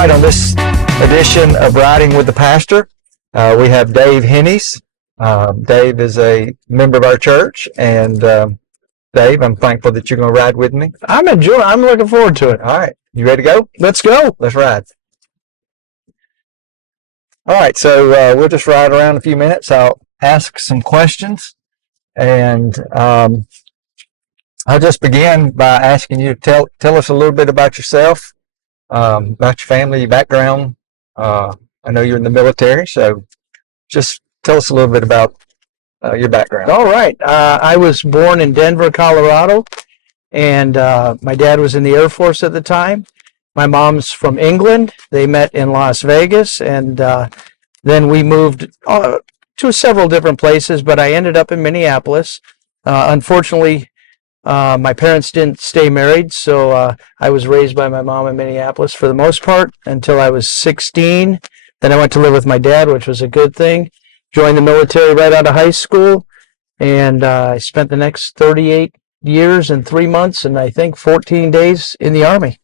right, on this edition of Riding with the Pastor, we have Dave Hennies. Dave is a member of our church, and Dave, I'm thankful that you're going to ride with me. I'm looking forward to it. All right, you ready to go? Let's go. Let's ride. All right, so we'll just ride around a few minutes. I'll ask some questions, and I'll just begin by asking you to tell us a little bit about yourself, about your family, your background. I know you're in the military, so just tell us a little bit about your background. All right. I was born in Denver, Colorado, and my dad was in the Air Force at the time. My mom's from England. They met in Las Vegas, and then we moved to several different places, but I ended up in Minneapolis. Unfortunately, my parents didn't stay married, so I was raised by my mom in Minneapolis for the most part until I was 16. Then I went to live with my dad, which was a good thing. Joined the military right out of high school, and I spent the next 38 years and 3 months and I think 14 days in the Army.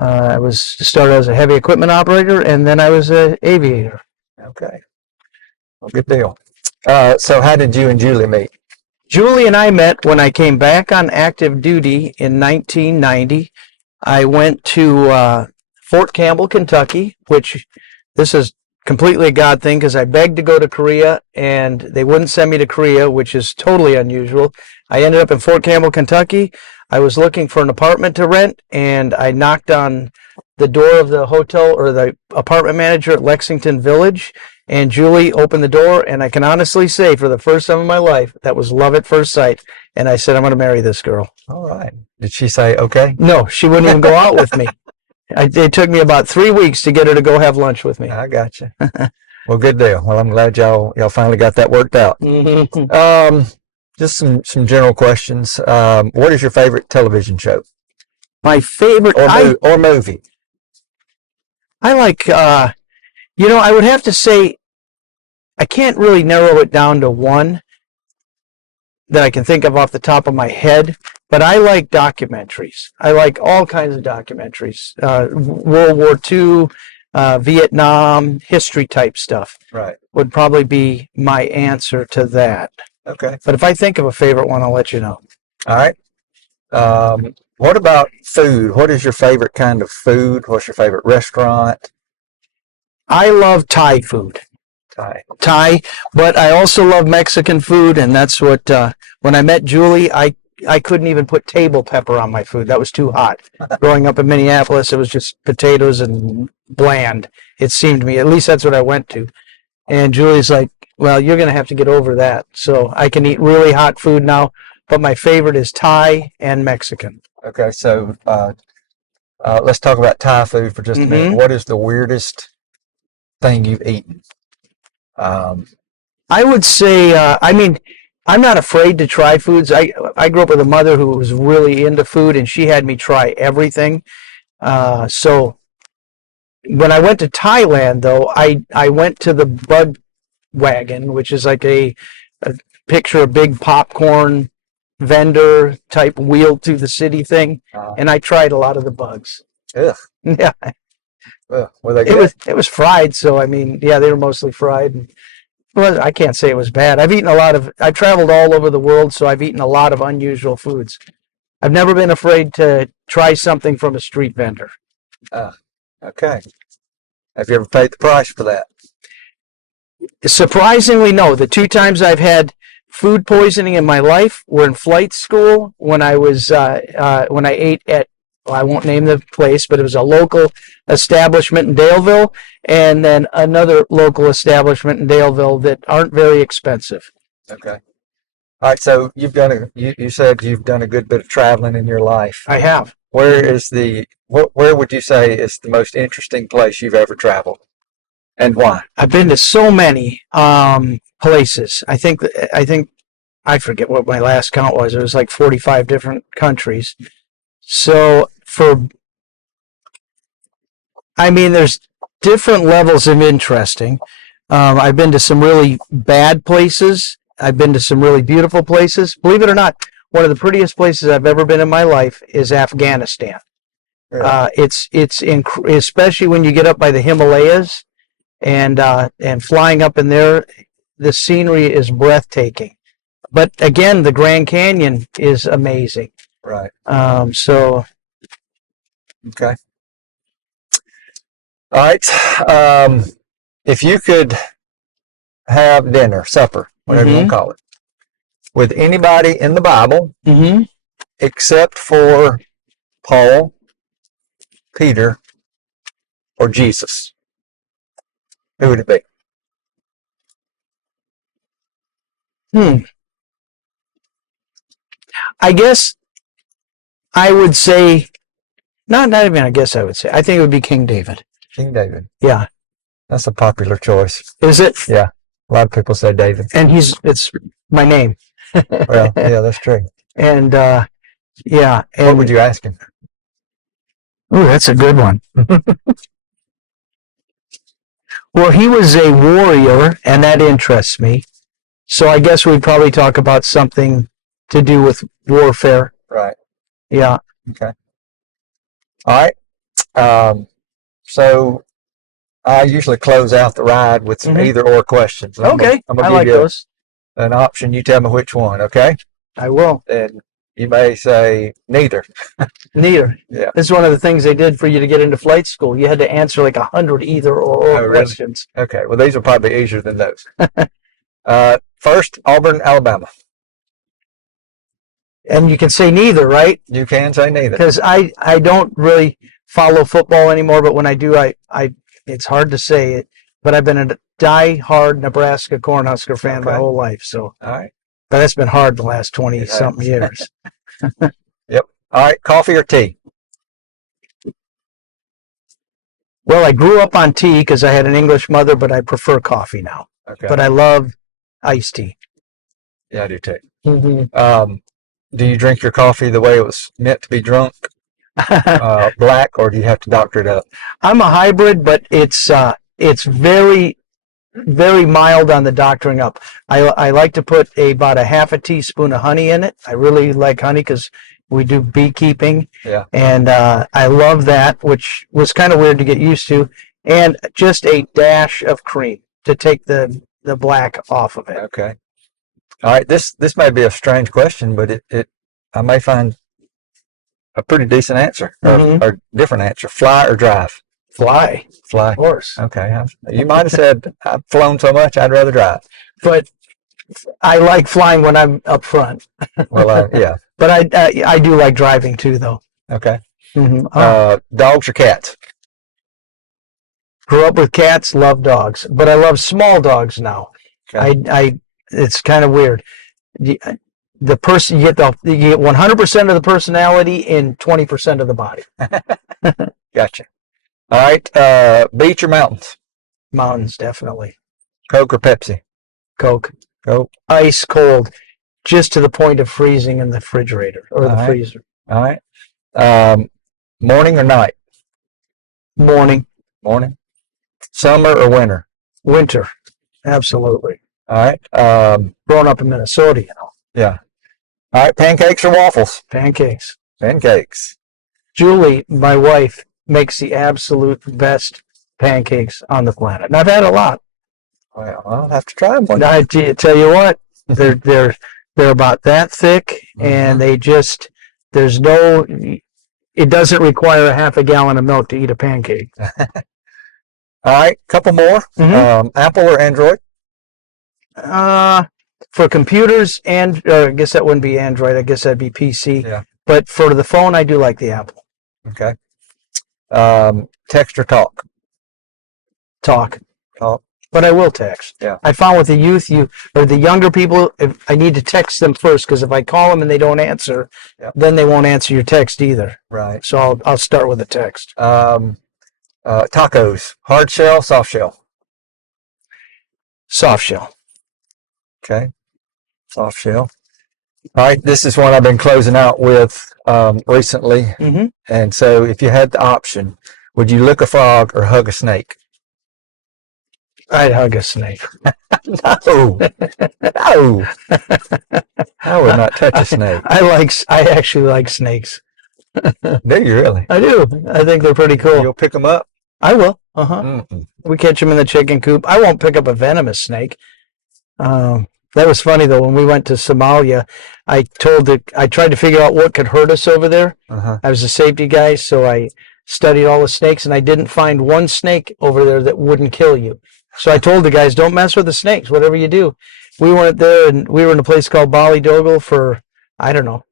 I started as a heavy equipment operator, and then I was an aviator. Okay. Well, good deal. So how did you and Julie meet? Julie and I met when I came back on active duty in 1990. I went to Fort Campbell, Kentucky, which this is completely a God thing because I begged to go to Korea and they wouldn't send me to Korea, which is totally unusual. I ended up in Fort Campbell, Kentucky. I was looking for an apartment to rent, and I knocked on the door of the hotel or the apartment manager at Lexington Village, and Julie opened the door, and I can honestly say for the first time in my life, that was love at first sight. And I said, I'm going to marry this girl. All right. Did she say okay? No, she wouldn't even go out with me. It took me about 3 weeks to get her to go have lunch with me. I got you. Well, good deal. Well, I'm glad y'all finally got that worked out. Just some general questions. What is your favorite television show? My favorite or movie? I like, I would have to say, I can't really narrow it down to one that I can think of off the top of my head, but I like documentaries. I like all kinds of documentaries. World War II, Vietnam, history type stuff. Right. Would probably be my answer to that. Okay. But if I think of a favorite one, I'll let you know. All right. What about food? What is your favorite kind of food? What's your favorite restaurant? I love Thai food. Thai, but I also love Mexican food, and that's what, when I met Julie, I couldn't even put table pepper on my food. That was too hot. Growing up in Minneapolis, it was just potatoes and bland. It seemed to me, at least that's what I went to. And Julie's like, well, you're going to have to get over that. So I can eat really hot food now, but my favorite is Thai and Mexican. Okay, so let's talk about Thai food for just a minute. What is the weirdest thing you've eaten? I would say, I'm not afraid to try foods. I grew up with a mother who was really into food, and she had me try everything. So when I went to Thailand, though, I went to the bug wagon, which is like a picture a big popcorn vendor type wheel to the city thing, and I tried a lot of the bugs. Ugh. Yeah. Ugh. Were they good? It was fried, so yeah, they were mostly fried. Well, I can't say it was bad. I've traveled all over the world, so I've eaten a lot of unusual foods. I've never been afraid to try something from a street vendor. Okay. Have you ever paid the price for that? Surprisingly, no. The 2 times I've had food poisoning in my life were in flight school when I was when I ate at, I won't name the place, but it was a local establishment in Daleville, and then another local establishment in Daleville that aren't very expensive. Okay. All right. So you said you've done a good bit of traveling in your life. I have. Where would you say is the most interesting place you've ever traveled, and why? I've been to so many places. I think I forget what my last count was. It was like 45 different countries. So there's different levels of interesting. I've been to some really bad places. I've been to some really beautiful places. Believe it or not, one of the prettiest places I've ever been in my life is Afghanistan. Especially when you get up by the Himalayas and flying up in there, the scenery is breathtaking. But again, the Grand Canyon is amazing. Right. So Okay. All right. If you could have dinner, supper, whatever you want to call it, with anybody in the Bible except for Paul, Peter, or Jesus, who would it be? I guess I would say, not even I guess I would say, I think it would be King David. King David. Yeah. That's a popular choice. Is it? Yeah. A lot of people say David. And it's my name. Well, yeah, that's true. And, yeah. And, What would you ask him? Ooh, that's a good one. Well, he was a warrior, and that interests me. So I guess we'd probably talk about something to do with warfare. Right. Yeah. Okay. All right. So I usually close out the ride with some either or questions. Okay. I'm gonna I give like you those. an option. You tell me which one, okay? I will. And you may say neither. Neither. Yeah. This is one of the things they did for you to get into flight school. You had to answer like 100 either or Oh, really? questions. Okay. Well, these will probably be easier than those. First, Auburn, Alabama. And you can say neither, right? You can say neither. Because I don't really follow football anymore, but when I do, I it's hard to say it, but I've been a die-hard Nebraska Cornhusker fan my whole life. So, all right. But that's been hard the last 20-something years. Yep. All right. Coffee or tea? Well, I grew up on tea because I had an English mother, but I prefer coffee now. Okay. But I love iced tea. Yeah, I do too. Do you drink your coffee the way it was meant to be drunk, black, or do you have to doctor it up? I'm a hybrid, but it's very, very mild on the doctoring up. I like to put about a half a teaspoon of honey in it. I really like honey because we do beekeeping. Yeah. And I love that, which was kind of weird to get used to. And just a dash of cream to take the black off of it. Okay. All right. This may be a strange question, but I may find a pretty decent answer or different answer. Fly or drive? Fly. Fly. Of course. Okay. You might have said I've flown so much I'd rather drive. But I like flying when I'm up front. Well, yeah. But I do like driving too, though. Okay. Dogs or cats? Grew up with cats, love dogs, but I love small dogs now. Okay. It's kind of weird. The person you get 100% of the personality in 20% of the body. Gotcha. All right. Beach or mountains? Mountains, definitely. Coke or Pepsi? Coke. Coke. Ice cold, just to the point of freezing in the refrigerator or the freezer. All right. Morning or night? Morning. Morning. Summer or winter? Winter. Absolutely. All right. Growing up in Minnesota, you know. Yeah. All right. Pancakes or waffles? Pancakes. Pancakes. Julie, my wife, makes the absolute best pancakes on the planet. And I've had a lot. Well, I'll have to try them. I tell you what, they're about that thick, and they just it doesn't require a half a gallon of milk to eat a pancake. All right, couple more. Apple or Android? For computers, and I guess that wouldn't be Android. I guess that'd be PC. Yeah. But for the phone, I do like the Apple. Okay. Text or talk? Talk. Talk. But I will text. Yeah. I found with the youth, or the younger people, if I need to text them first, because if I call them and they don't answer, then they won't answer your text either. Right. So I'll start with a text. Tacos, hard shell, soft shell? Soft shell. Okay. Soft shell. All right. This is one I've been closing out with recently. And so if you had the option, would you lick a frog or hug a snake? I'd hug a snake. No. No. I would not touch a snake. I actually like snakes. Do you really? I do. I think they're pretty cool. You'll pick them up? I will. Uh-huh. Mm-mm. We catch them in the chicken coop. I won't pick up a venomous snake. That was funny though. When we went to Somalia, I tried to figure out what could hurt us over there. Uh-huh. I was a safety guy, so I studied all the snakes, and I didn't find one snake over there that wouldn't kill you. So I told the guys, don't mess with the snakes, whatever you do. We went there, and we were in a place called Ballydogle for, I don't know,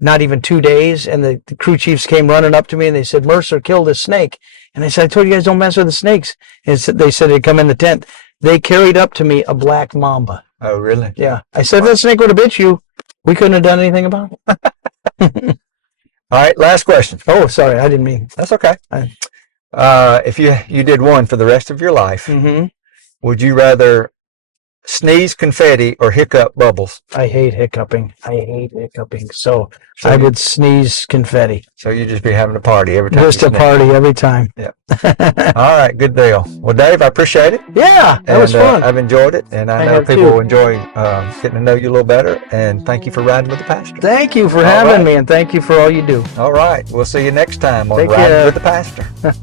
not even 2 days, and the crew chiefs came running up to me, and they said, Mercer killed a snake. And I said, I told you guys don't mess with the snakes. And they said they'd come in the tent. They carried up to me a black mamba. Oh, really? Yeah. I said, if that snake would have bit you, we couldn't have done anything about it. All right, last question. Oh, sorry, I didn't mean. That's okay. If you did one for the rest of your life, Mm-hmm. would you rather sneeze confetti or hiccup bubbles? I hate hiccuping. So I would sneeze confetti. So you just be having a party every time. Just you a sneeze. party every time. Yeah. All right, good deal. Well, Dave, I appreciate it. Yeah, that was fun. I've enjoyed it, and I know have people too. enjoy getting to know you a little better. And thank you for riding with the pastor. Thank you for All having right. me, and thank you for all you do. All right, we'll see you next time on Take Riding care. with the Pastor.